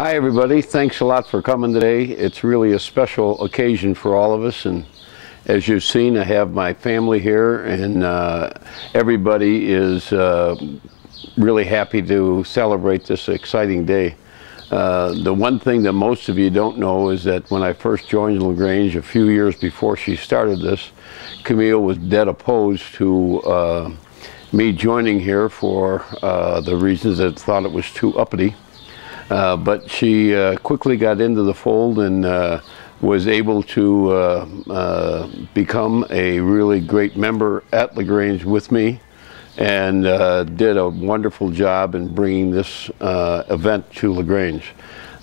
Hi everybody, thanks a lot for coming today. It's really a special occasion for all of us, and as you've seen, I have my family here, and everybody is really happy to celebrate this exciting day. The one thing that most of you don't know is that when I first joined LaGrange a few years before she started this, Camille was dead opposed to me joining here for the reasons that thought it was too uppity. But she quickly got into the fold and was able to become a really great member at LaGrange with me, and did a wonderful job in bringing this event to LaGrange.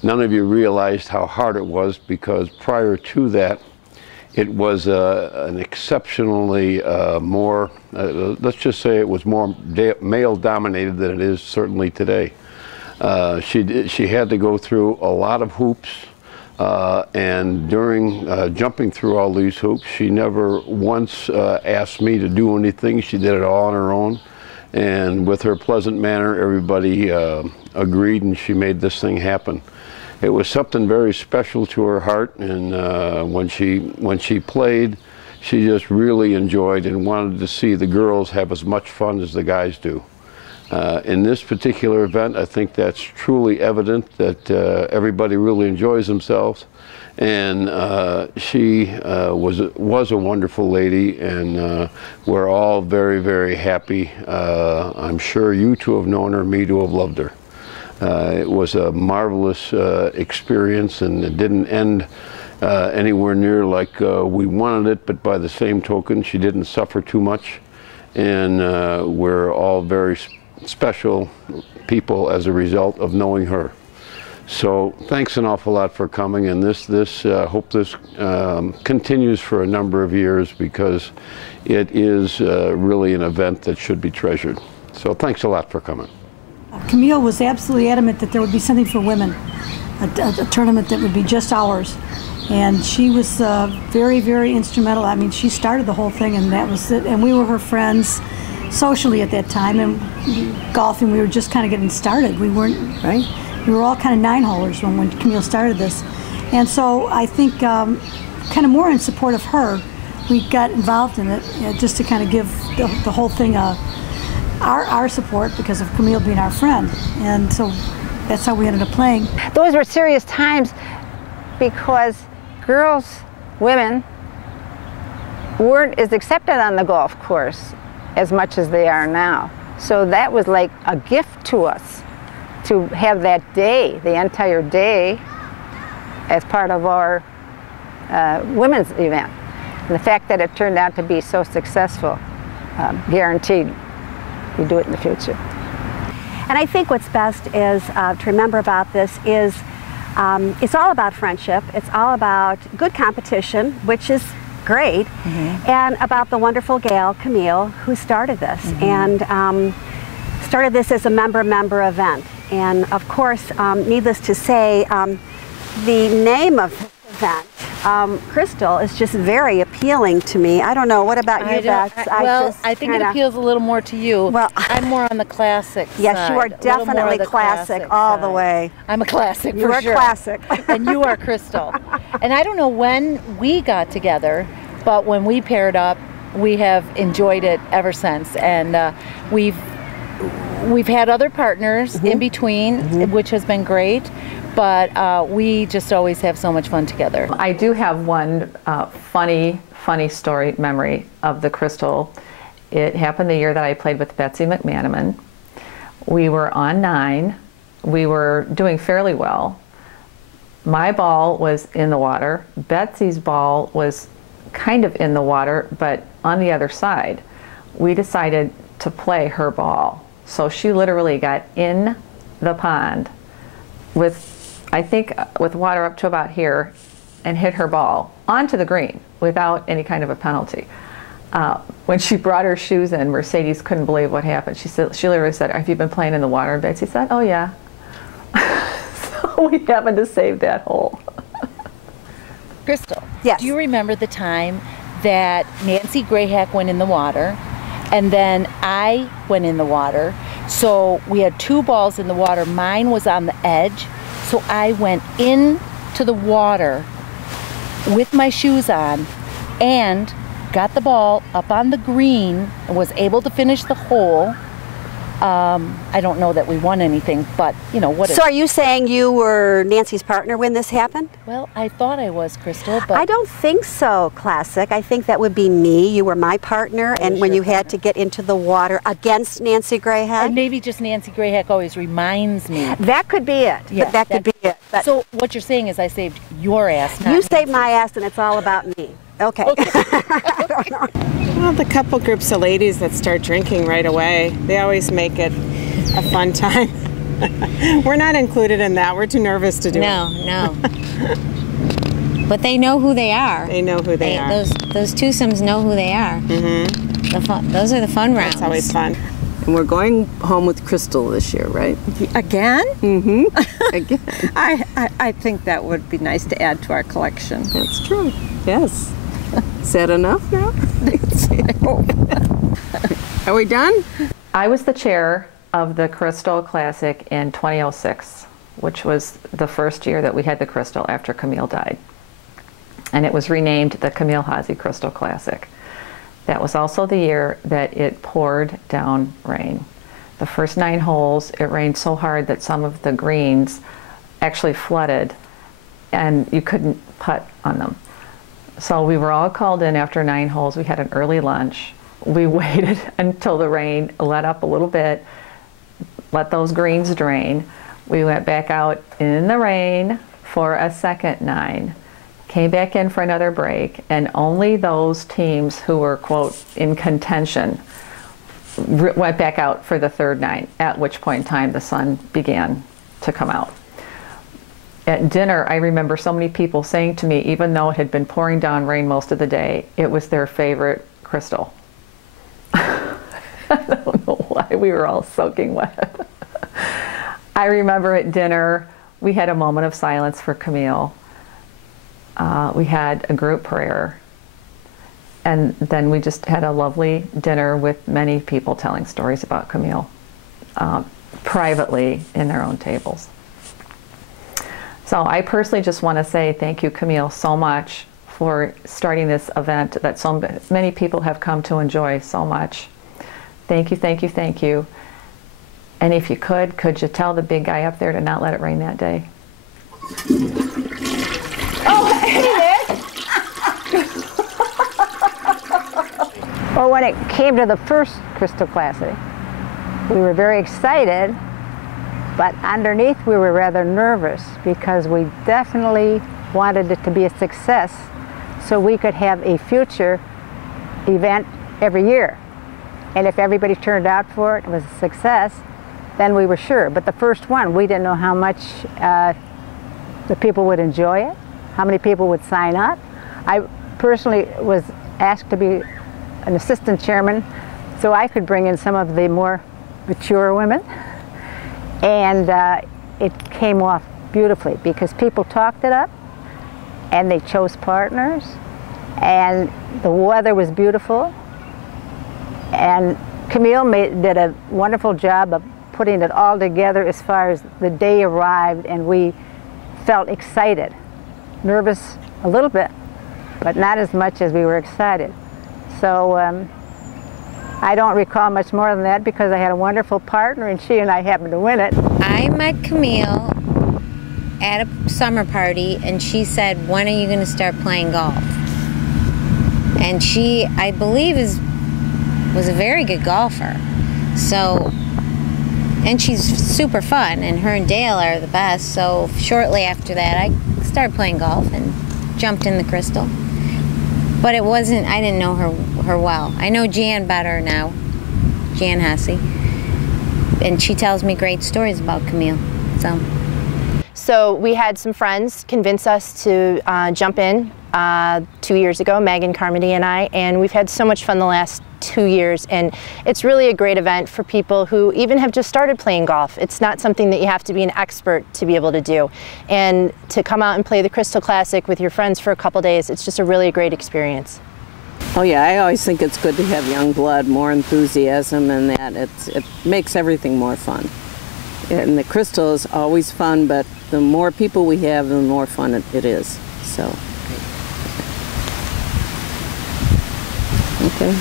None of you realized how hard it was, because prior to that, it was an exceptionally more, let's just say it was more male-dominated than it is certainly today. She had to go through a lot of hoops, and during jumping through all these hoops, she never once asked me to do anything. She did it all on her own, and with her pleasant manner, everybody agreed, and she made this thing happen. It was something very special to her heart, and when she played, she just really enjoyed and wanted to see the girls have as much fun as the guys do. In this particular event, I think that's truly evident that everybody really enjoys themselves, and she was a wonderful lady, and we're all very, very happy. I'm sure you to have known her, me to have loved her. It was a marvelous experience, and it didn't end anywhere near like we wanted it, but by the same token, she didn't suffer too much, and we're all very special people as a result of knowing her. So thanks an awful lot for coming, and hope this continues for a number of years, because it is really an event that should be treasured. So thanks a lot for coming. Camille was absolutely adamant that there would be something for women, a tournament that would be just ours. And she was very, very instrumental. I mean, she started the whole thing, and that was it. And we were her friends socially at that time, and golfing, we were just kind of getting started. We weren't, right? We were all kind of nine-holers when Camille started this. And so I think kind of more in support of her, we got involved in it, just to kind of give the whole thing our support, because of Camille being our friend. And so that's how we ended up playing. Those were serious times, because girls, women, weren't as accepted on the golf course as much as they are now. So that was like a gift to us, to have that day, the entire day, as part of our women's event. And the fact that it turned out to be so successful, guaranteed we do it in the future. And I think what's best is to remember about this is it's all about friendship. It's all about good competition, which is great, and about the wonderful gal, Camille, who started this, and started this as a member event. And of course, needless to say, the name of this event, Crystal, is just very appealing to me. I don't know, what about you, Beth? I think it appeals a little more to you. Well, I'm more on the classic side. Yes, you are definitely classic all the way. I'm a classic, for sure. You are classic. And you are Crystal. And I don't know when we got together, but when we paired up, we have enjoyed it ever since. And we've had other partners in between, which has been great. But we just always have so much fun together. I do have one funny story memory of the Crystal. It happened the year that I played with Betsy McManaman. We were on 9. We were doing fairly well. My ball was in the water. Betsy's ball was kind of in the water, but on the other side. We decided to play her ball. So she literally got in the pond with, I think, with water up to about here, and hit her ball onto the green without any kind of a penalty. When she brought her shoes in, Mercedes couldn't believe what happened. She literally said, "Have you been playing in the water?" And Betsy said, "Oh yeah." So we happened to save that hole. Crystal, yes. Do you remember the time that Nancy Grayhack went in the water, and then I went in the water? So we had 2 balls in the water. Mine was on the edge, So I went into the water with my shoes on and got the ball up on the green and was able to finish the hole. I don't know that we won anything, but you know what. So are you saying you were Nancy's partner when this happened? Well, I thought I was, Crystal, but I don't think so, Classic. I think that would be me. You were my partner, and when you had to get into the water against Nancy Grayhead. And maybe just Nancy Grayhead always reminds me. That could be it. Yeah, that could be it. But so what you're saying is I saved your ass, not you saved Nancy. my ass, and it's all about me. Okay. I don't know. Well, the couple groups of ladies that start drinking right away, they always make it a fun time. We're not included in that. We're too nervous to do it. No. But they know who they are. They know who they are. Those twosomes know who they are. Mm-hmm. Those are the fun rounds. It's always fun. And we're going home with Crystal this year, right? Again? Mm-hmm. Again. I think that would be nice to add to our collection. That's true. Yes. Is that enough now? Are we done? I was the chair of the Crystal Classic in 2006, which was the first year that we had the Crystal after Camille died. And it was renamed the Camille Haase Crystal Classic. That was also the year that it poured down rain. The first 9 holes, it rained so hard that some of the greens actually flooded and you couldn't putt on them. So we were all called in after 9 holes. We had an early lunch. We waited until the rain let up a little bit, let those greens drain. We went back out in the rain for a second 9, came back in for another break, and only those teams who were, quote, in contention went back out for the third 9, at which point in time the sun began to come out. At dinner, I remember so many people saying to me, even though it had been pouring down rain most of the day, it was their favorite Crystal. I don't know why we were all soaking wet. I remember at dinner, we had a moment of silence for Camille. We had a group prayer. And then we just had a lovely dinner with many people telling stories about Camille, privately in their own tables. So I personally just want to say thank you, Camille, so much for starting this event that so many people have come to enjoy so much. Thank you, thank you, thank you. And if you could you tell the big guy up there to not let it rain that day? Oh, hey there! Well, when it came to the first Crystal Classic, we were very excited, but underneath we were rather nervous because we definitely wanted it to be a success so we could have a future event every year. And if everybody turned out for it, it was a success, then we were sure. But the first one, we didn't know how much the people would enjoy it, how many people would sign up. I personally was asked to be an assistant chairman so I could bring in some of the more mature women. And it came off beautifully because people talked it up and they chose partners and the weather was beautiful. And Camille did a wonderful job of putting it all together as far as the day arrived, and we felt excited. Nervous a little bit, but not as much as we were excited. So I don't recall much more than that because I had a wonderful partner and she and I happened to win it. I met Camille at a summer party and she said, when are you going to start playing golf? And she, I believe, was a very good golfer. So, and she's super fun, and her and Dale are the best. So shortly after that, I started playing golf and jumped in the Crystal. But it wasn't, I didn't know her well. I know Jan better now, Jan Haase. And she tells me great stories about Camille, So we had some friends convince us to jump in 2 years ago, Megan, Carmody, and I, and we've had so much fun the last 2 years, and it's really a great event for people who even have just started playing golf. It's not something that you have to be an expert to be able to do, and to come out and play the Crystal Classic with your friends for a couple days, it's just a really great experience. Oh yeah, I always think it's good to have young blood, more enthusiasm, and that it makes everything more fun. And the crystal is always fun, but the more people we have, the more fun it is. So, okay.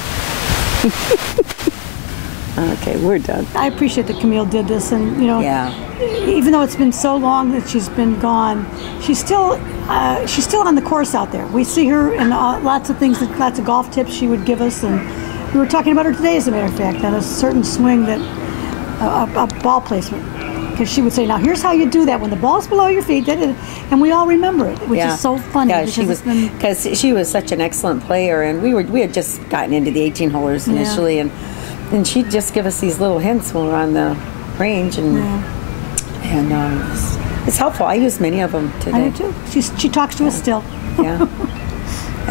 Okay, we're done. I appreciate that Camille did this, and you know, even though it's been so long that she's been gone, she's still on the course out there. We see her in lots of things, lots of golf tips she would give us, and we were talking about her today, as a matter of fact, on a certain swing that a ball placement. Because she would say, now here's how you do that when the ball's below your feet, and we all remember it, which is so funny. Yeah, because she was such an excellent player, and we had just gotten into the 18-holers initially, and she'd just give us these little hints when we were on the range, and it's helpful. I use many of them today. I do too. She talks to us still. Yeah,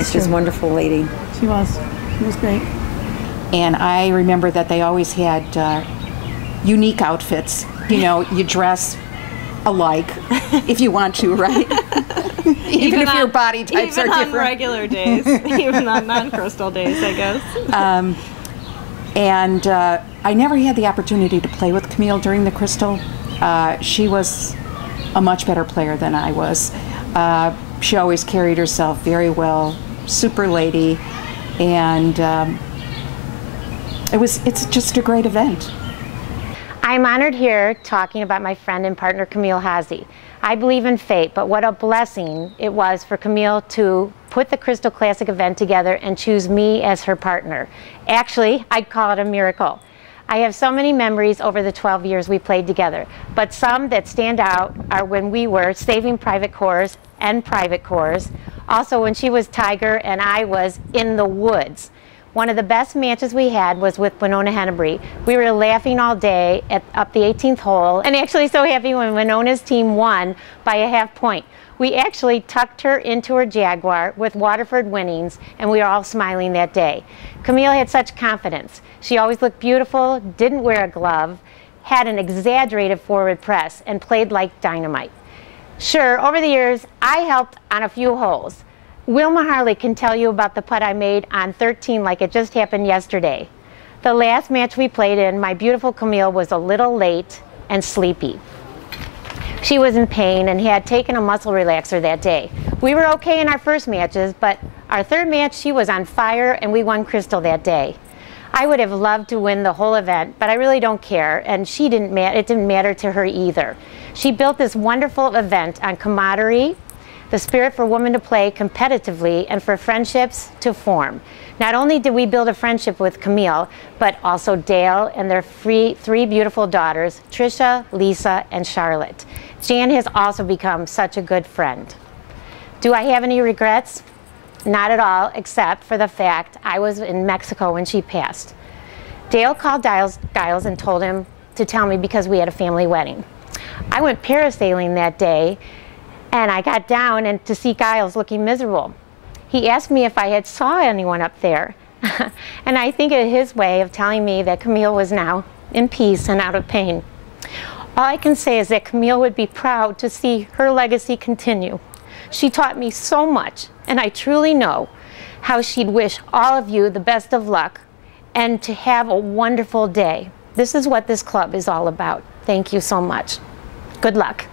she's a wonderful lady. She was great. And I remember that they always had unique outfits. You know, you dress alike if you want to, right? even if your body types are different. Even on regular days, even on non-crystal days, I guess. And I never had the opportunity to play with Camille during the crystal. She was a much better player than I was. She always carried herself very well, super lady, and it's just a great event. I'm honored here talking about my friend and partner Camille Haase. I believe in fate, but what a blessing it was for Camille to put the Crystal Classic event together and choose me as her partner. Actually, I'd call it a miracle. I have so many memories over the 12 years we played together, but some that stand out are when we were saving private cores and private cores, also when she was Tiger and I was in the woods. One of the best matches we had was with Winona Hennebree. We were laughing all day up the 18th hole, and actually so happy when Winona's team won by a half point. We actually tucked her into her Jaguar with Waterford winnings, and we were all smiling that day. Camille had such confidence. She always looked beautiful, didn't wear a glove, had an exaggerated forward press, and played like dynamite. Sure, over the years, I helped on a few holes. Wilma Harley can tell you about the putt I made on 13 like it just happened yesterday. The last match we played in, my beautiful Camille was a little late and sleepy. She was in pain and had taken a muscle relaxer that day. We were okay in our first matches, but our third match she was on fire and we won Crystal that day. I would have loved to win the whole event, but I really don't care, and it didn't matter to her either. She built this wonderful event on camaraderie, the spirit for women to play competitively, and for friendships to form. Not only did we build a friendship with Camille, but also Dale and their three beautiful daughters, Trisha, Lisa, and Charlotte. Jan has also become such a good friend. Do I have any regrets? Not at all, except for the fact I was in Mexico when she passed. Dale called Giles and told him to tell me because we had a family wedding. I went parasailing that day, and I got down and to see Giles looking miserable. He asked me if I had saw anyone up there. And I think it his way of telling me that Camille was now in peace and out of pain. All I can say is that Camille would be proud to see her legacy continue. She taught me so much, and I truly know how she'd wish all of you the best of luck and to have a wonderful day. This is what this club is all about. Thank you so much. Good luck.